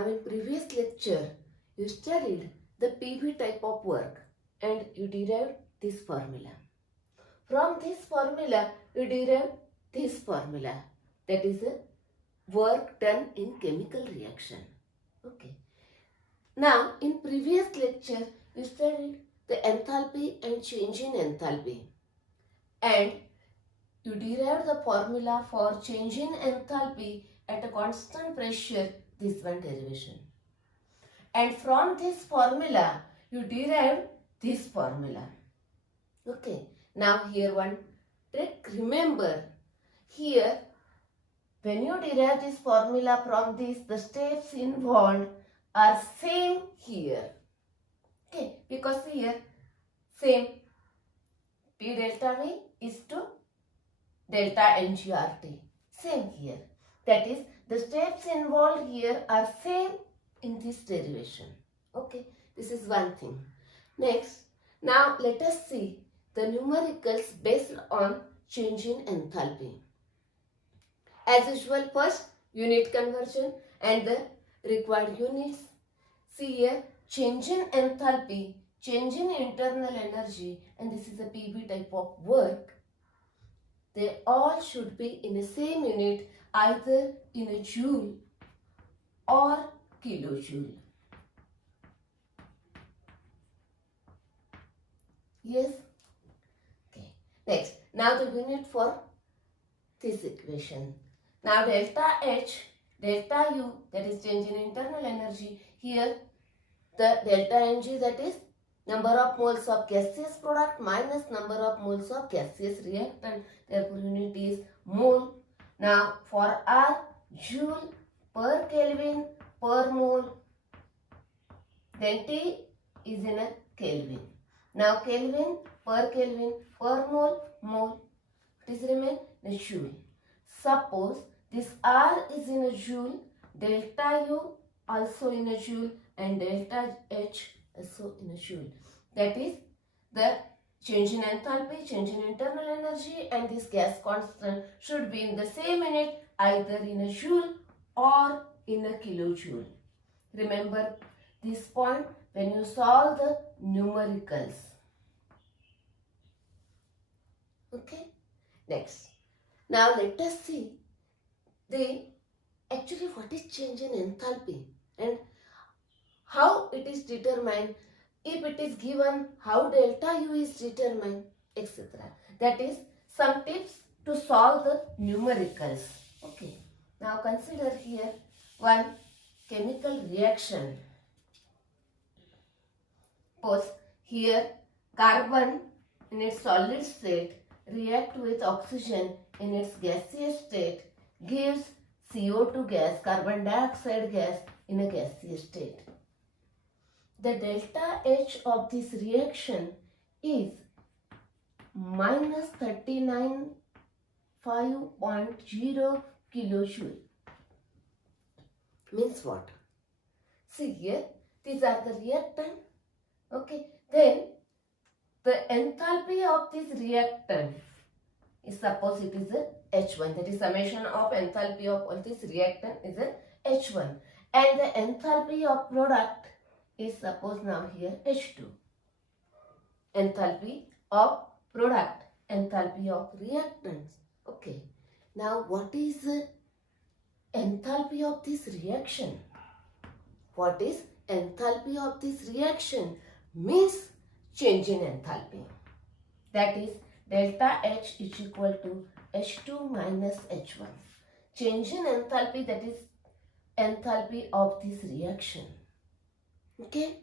Now in previous lecture, you studied the PV type of work and you derived this formula. From this formula, you derive this formula, that is a work done in chemical reaction. Okay. Now in previous lecture, you studied the enthalpy and change in enthalpy, and you derived the formula for change in enthalpy at a constant pressure, this one derivation. And from this formula, you derived this formula. Okay. Now here one trick. Remember, here when you derive this formula from this, the steps involved are same here. Okay. Because here same P delta V is to delta NGRT. Same here. That is, the steps involved here are same in this derivation. Okay, this is one thing. Next, now let us see the numericals based on change in enthalpy. As usual, first unit conversion and the required units. See here, change in enthalpy, change in internal energy, and this is a PV type of work. They all should be in the same unit, either in a joule or kilojoule. Yes? Okay. Next, now the unit for this equation. Now delta H, delta U, that is change in internal energy. Here the delta Ng, that is number of moles of gaseous product minus number of moles of gaseous reactant. Therefore, unit is mole. Now, for R, joule per Kelvin per mole. Then T is in a Kelvin. Now, Kelvin per mole, mole. This remain in a joule. Suppose this R is in a joule, delta U also in a joule, and delta H also in a joule. That is the change in enthalpy, change in internal energy, and this gas constant should be in the same unit, either in a joule or in a kilojoule. Remember this point when you solve the numericals. Okay. Next. Now let us see actually what is change in enthalpy and how it is determined. If it is given, how delta U is determined, etc. That is some tips to solve the numericals. Okay. Now consider here one chemical reaction. Suppose here carbon in its solid state react with oxygen in its gaseous state, gives CO2 gas, carbon dioxide gas in a gaseous state. The delta H of this reaction is minus 39.5 kilojoule. Means what? See here, these are the reactant. Okay, then the enthalpy of this reactant is, suppose it is a H1, that is summation of enthalpy of all this reactant is a H1, and the enthalpy of product is, suppose now here H2. Enthalpy of product, enthalpy of reactants. Okay. Now what is the enthalpy of this reaction? What is enthalpy of this reaction? Means change in enthalpy. That is delta H is equal to H2 minus H1. Change in enthalpy, that is enthalpy of this reaction. Okay,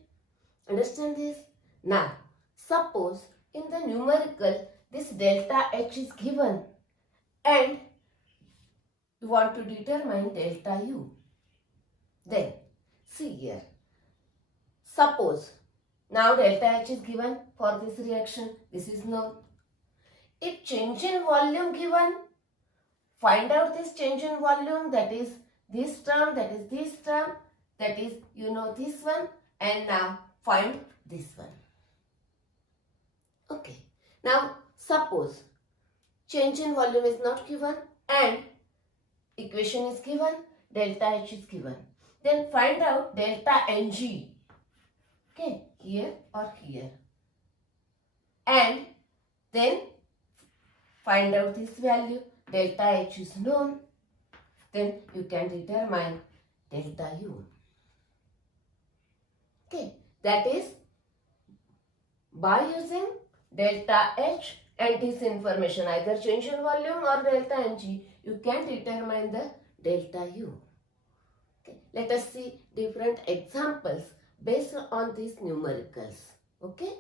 understand this? Now, suppose in the numerical this delta H is given and you want to determine delta U. Then, see here. Suppose now delta H is given for this reaction. This is known. If change in volume given, find out this change in volume, that is this term, that is this term, that is this one. And now find this one. Okay. Now suppose change in volume is not given and equation is given, delta H is given. Then find out delta Ng. Okay, here or here. And then find out this value. Delta H is known. Then you can determine delta U. Okay, that is by using delta H and this information, either change in volume or delta Ng, you can determine the delta U. Okay, let us see different examples based on these numericals. Okay.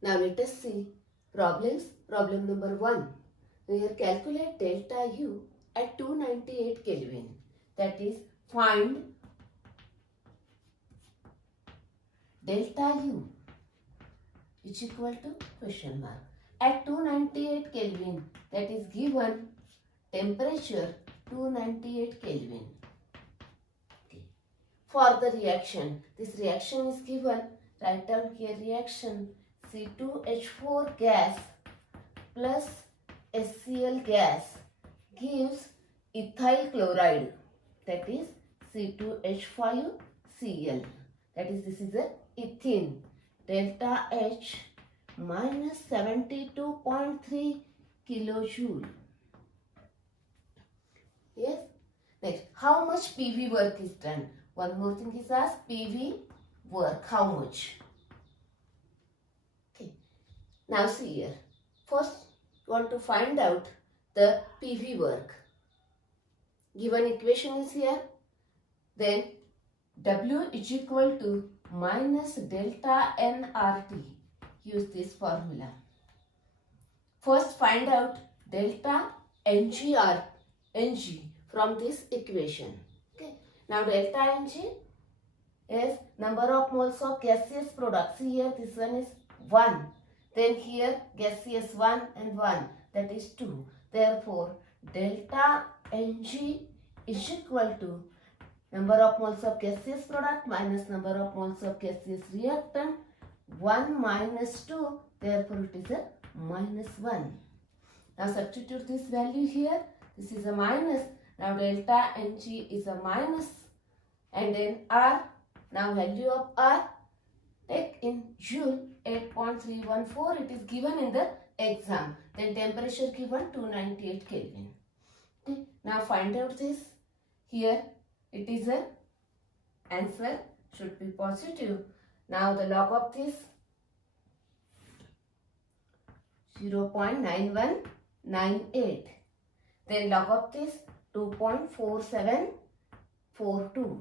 Now let us see problems. Problem number 1. Here calculate delta U at 298 Kelvin. That is, find delta U is equal to question mark. At 298 Kelvin, that is given temperature 298 Kelvin. Okay. For the reaction, this reaction is given, write down here reaction C2H4 gas plus HCl gas gives ethyl chloride, that is C2H5Cl, that is this is a ethene, delta H minus 72.3 kilojoule. Yes. Next, how much PV work is done? One more thing is asked, PV work, how much? Okay. Now see here. First, you want to find out the PV work. Given equation is here. Then W is equal to minus delta nRT. Use this formula. First find out delta Ng from this equation. Okay. Now delta Ng is number of moles of gaseous product. See here, this one is 1. Then here gaseous 1 and 1, that is 2. Therefore delta Ng is equal to number of moles of gaseous product minus number of moles of gaseous reactant, 1 minus 2, therefore it is a minus 1. Now substitute this value here. This is a minus. Now delta Ng is a minus. And then R. Now value of R, take in joule 8.314. It is given in the exam. Then temperature given 298 Kelvin. Okay. Now find out this. Here it is a answer should be positive. Now the log of this 0.9198. Then log of this 2.4742.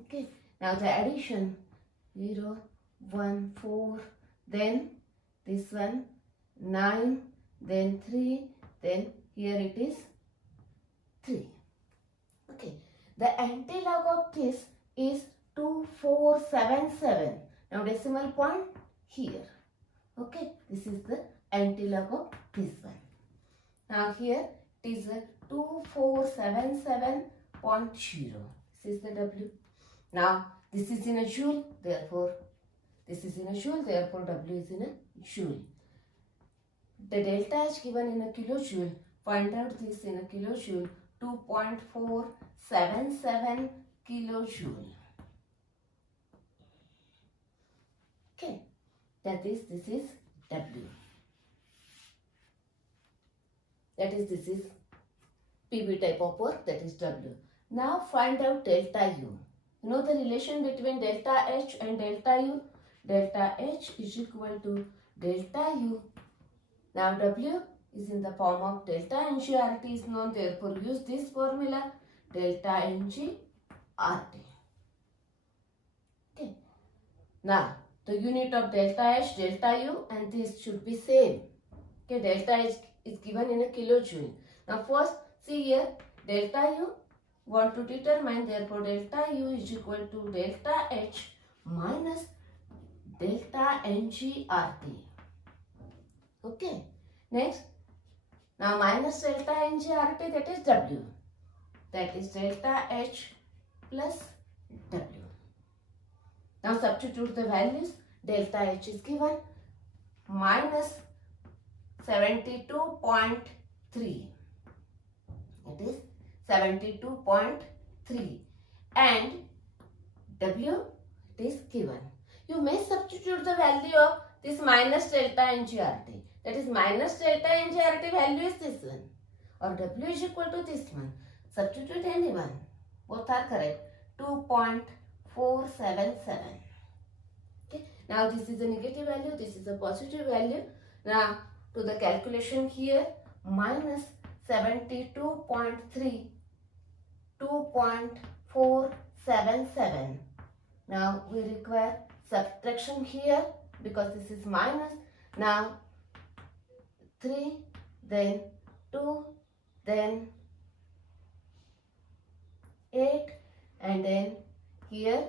Okay. Now the addition 0, 1, 4. Then this one 9. Then 3. Then here it is 3. Okay. The anti-log of this is 2477. Now decimal point here. Okay. This is the anti-log of this one. Now here it is a 2477.0. This is the W. Now this is in a joule, therefore this is in a joule, therefore W is in a joule. The delta H given in a kilojoule, find out this in a kilojoule, 2.477 kilojoule. Okay, that is, this is W. That is, this is PV type of work, that is W. Now find out delta U. You know the relation between delta H and delta U? Delta H is equal to delta U. Now W is in the form of delta NG/RT is known, therefore use this formula, delta NG/RT. Okay. Now the unit of delta H, delta U, and this should be same. Okay, delta H is given in a kilojoule. Now first see here, delta U want to determine, therefore delta U is equal to delta H minus delta NG/RT. Okay. Next, now minus delta NG/RT, that is W. That is delta H plus W. Now substitute the values. Delta H is given minus 72.3 It is 72.3 and W it is given. You may substitute the value of this minus delta NGRT. That is minus delta NGRT value is this one or W is equal to this one. Substitute any one. Both are correct. 2.477. Okay. Now this is a negative value. This is a positive value. Now to the calculation here minus 72.3 2.477. Now we require subtraction here because this is minus. Now 3, then 2, then 8 and then here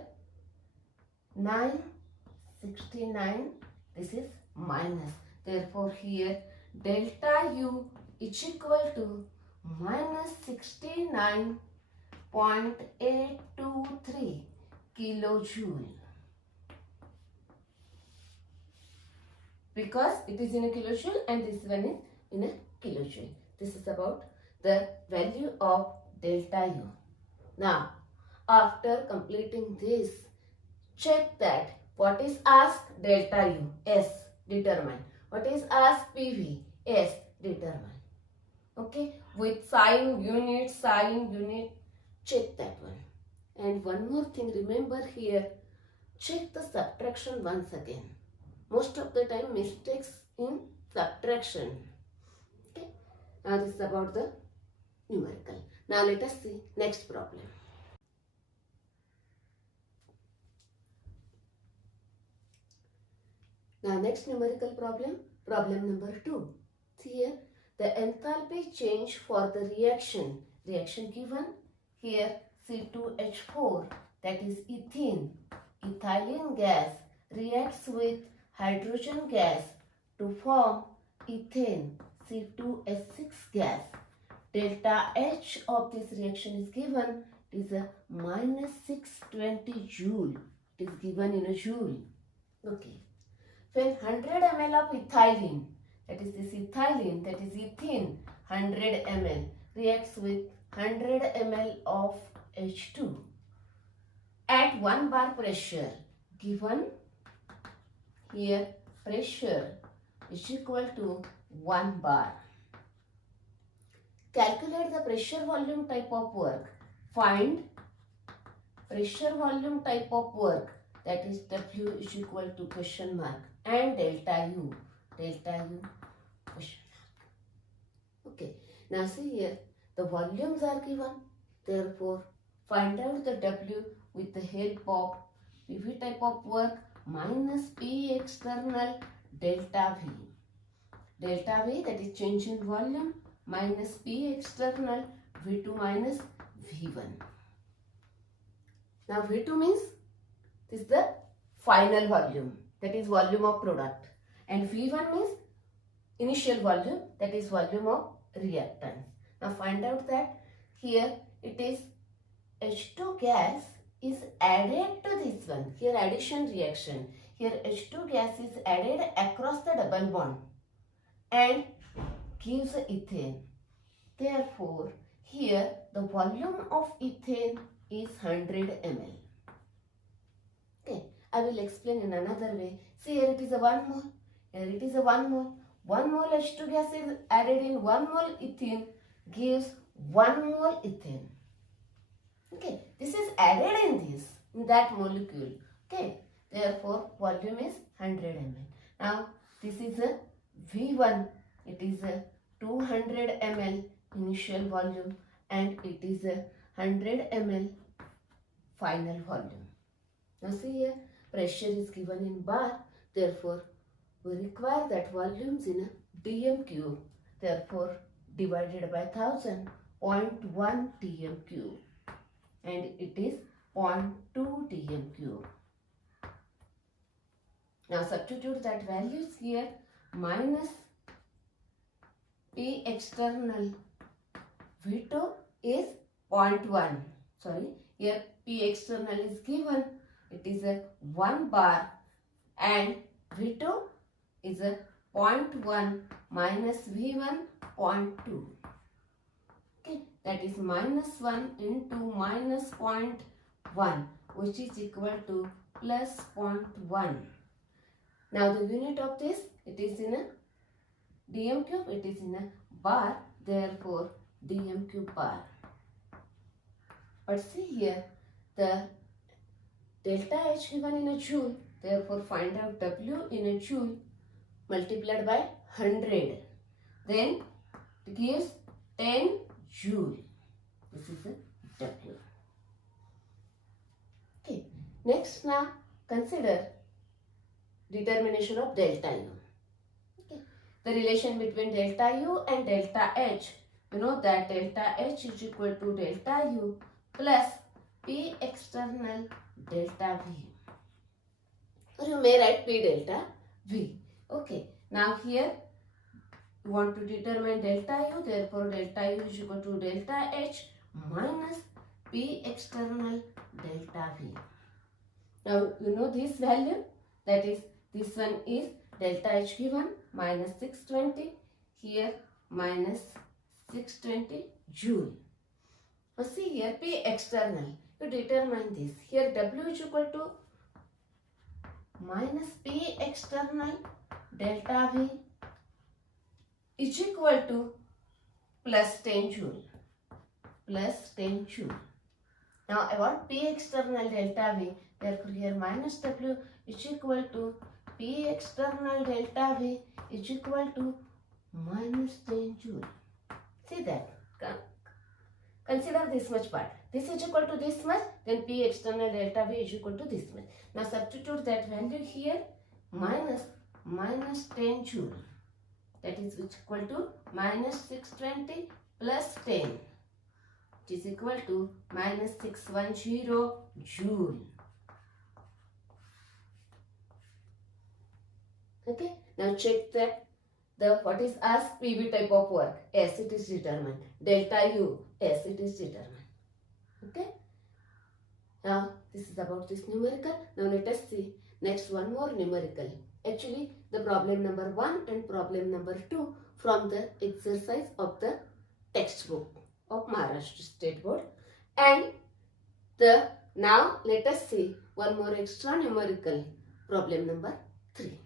969. This is minus. Therefore here delta U is equal to minus 69.823 kilojoule. Because it is in a kilojoule and this one is in a kilojoule. This is about the value of delta U. Now, after completing this, check that what is asked delta U, S, determine. What is asked PV, S, determine. Okay, with sign unit, check that one. And one more thing, remember here, check the subtraction once again. Most of the time mistakes in subtraction. Okay, now this is about the numerical. Now let us see next problem. Now next numerical problem, problem number 2. See here, the enthalpy change for the reaction given here C2H4, that is ethene. Ethylene gas reacts with hydrogen gas to form ethane C2H6 gas. Delta H of this reaction is given. It is a minus 620 joule. It is given in a joule. Okay. When 100 ml of ethylene, that is this ethylene, that is ethene, 100 ml reacts with 100 ml of H2 at 1 bar pressure, given here pressure is equal to 1 bar. Calculate the pressure volume type of work. Find pressure volume type of work, that is W is equal to question mark and delta U question mark. Okay, now see here the volumes are given. Therefore, find out the W with the help of PV type of work minus P external delta V. Delta V, that is change in volume, minus P external V2 minus V1. Now V2 means this is the final volume, that is volume of product, and V1 means initial volume, that is volume of reactants. Now find out that here it is H2 gas is added to this one. Here addition reaction. Here H2 gas is added across the double bond and gives ethane. Therefore, here the volume of ethane is 100 ml. Okay, I will explain in another way. See, here it is a 1 mole. Here it is a 1 mole. 1 mole H2 gas is added in 1 mole ethene gives 1 mole ethane. Okay, this is added in that molecule. Okay, therefore volume is 100 ml. Now this is a V1. It is a 200 ml initial volume and it is a 100 ml final volume. Now see here, pressure is given in bar. Therefore, we require that volumes in a dm cube. Therefore, divided by 1000, 0.1 dm cube. And it is 0.2 dm cube. Now substitute that values here. Minus P external V2 is 0.1. Sorry, here P external is given. It is a 1 bar and V2 is a 0.1 minus V1 0.2. Okay, that is minus 1 into minus 0.1, which is equal to plus 0.1. Now the unit of this, it is in a dm cube, it is in a bar, therefore dm cube bar. But see here, the delta H given in a joule, therefore find out W in a joule multiplied by 100. Then it gives 10 joule. This is a W. Okay. Next now consider determination of delta U. Okay. The relation between delta U and delta H. You know that delta H is equal to delta U plus P external delta V. Or you may write P delta V. Okay. Now here you want to determine delta U, therefore delta U is equal to delta H minus P external delta V. Now you know this value, that is, this one is delta H given minus 620, here minus 620 joule. Now see here P external, you determine this. Here W is equal to minus P external delta V is equal to plus 10 joule. Plus 10 joule. Now I want P external delta V, therefore here minus W is equal to P external delta V is equal to minus 10 joule. See that? Consider this much part. This is equal to this much, then P external delta V is equal to this much. Now substitute that value here, minus 10 joule. That is equal to minus 620 plus 10. It is equal to minus 610 joule. Okay. Now check that what is asked PV type of work. S, it is determined. Delta U, S, it is determined. Okay. Now this is about this numerical. Now let us see next one more numerical. Actually the problem number 1 and problem number 2 from the exercise of the textbook of Maharashtra State Board. And now let us see one more extra numerical, problem number 3.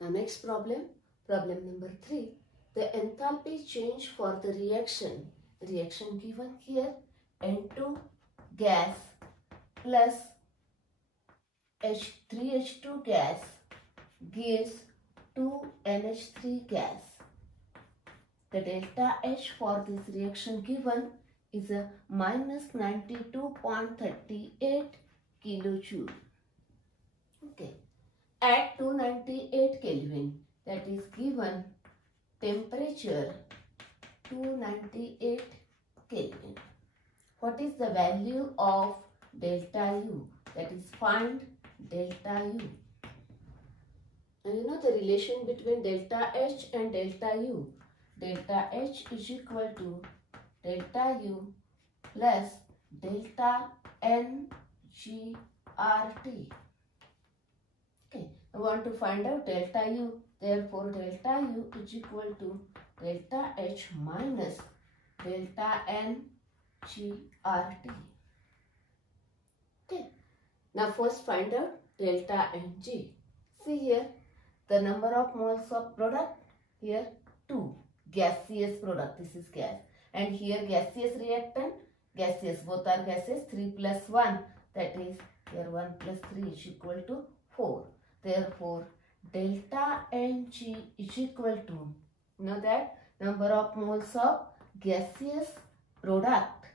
Now next problem number 3, the enthalpy change for the reaction given here, N2 gas plus H3H2 gas gives 2NH3 gas. The delta H for this reaction given is a minus 92.38 kilojoule. Okay. At 298 Kelvin, that is given temperature 298 Kelvin. What is the value of delta U? That is, find delta U. Now you know the relation between delta H and delta U. Delta H is equal to delta U plus delta NGRT. Okay, I want to find out delta U. Therefore, delta U is equal to delta H minus delta NGRT. Okay. Now first find out delta Ng. See here, the number of moles of product, here 2, gaseous product, this is gas. And here gaseous reactant, gaseous, both are gases, 3 plus 1, that is here 1 plus 3 is equal to 4. Therefore, delta Ng is equal to, know that, number of moles of gaseous product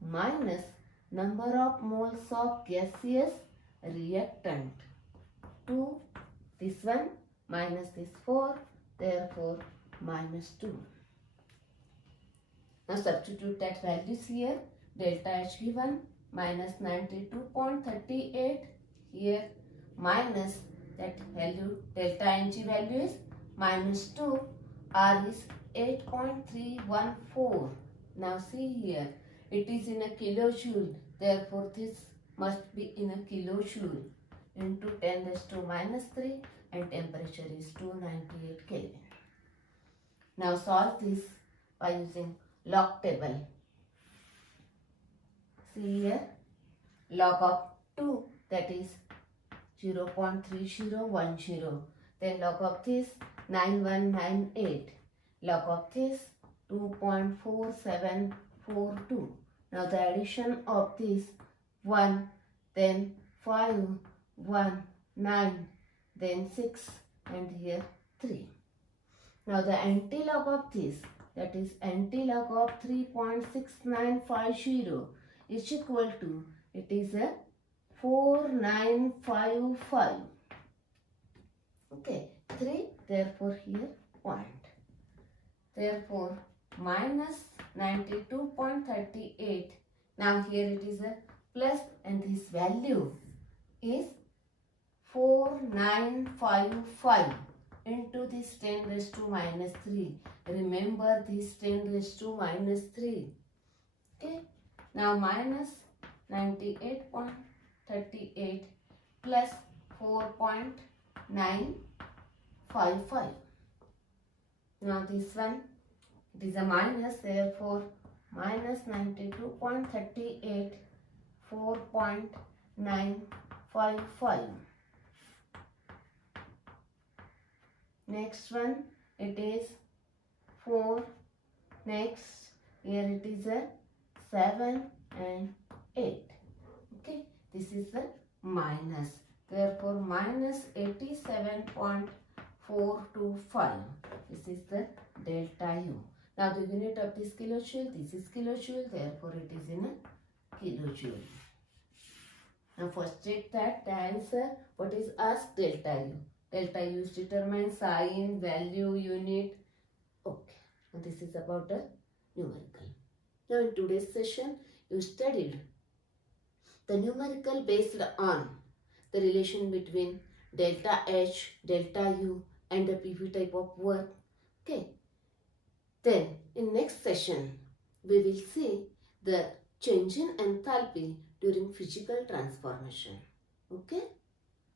minus number of moles of gaseous reactant. 2, this one minus this 4, therefore minus 2. Now substitute that values here. Delta H given minus 92.38, here minus that value, delta Ng value is minus 2, R is 8.314. Now see here, it is in a kilojoule, therefore this must be in a kilojoule. into 10 raised to minus 3 and temperature is 298 Kelvin. Now solve this by using log table. See here, log of 2, that is 0.3010. Then log of this 9198. Log of this 2.4742. Now the addition of this 1, then 5, 1, 9, then 6 and here 3. Now the antilog of this, that is antilog of 3.6950 is equal to, it is a 4955. Okay, 3, therefore here point. Therefore minus 92.38. Now here it is a plus and this value is 4955 into this 10 raised to minus 3. Remember this 10 raised to minus 3. Okay. Now minus 98.38 plus 4.955. Now this one, it is a minus, therefore minus 92.38, 4.955. Next one, it is 4. Next, here it is a 7 and 8. Okay, this is the minus. Therefore, minus 87.425. This is the delta U. Now, the unit of this kilojoule, this is kilojoule. Therefore, it is in a kilojoule. Now, first check that the answer. What is asked? Delta U. Delta U is determined sign, value, unit. Okay. Now, this is about the numerical. Now, in today's session, you studied the numerical based on the relation between delta H, delta U and the PV type of work. Okay. Then, in next session, we will see the change in enthalpy during physical transformation. Okay.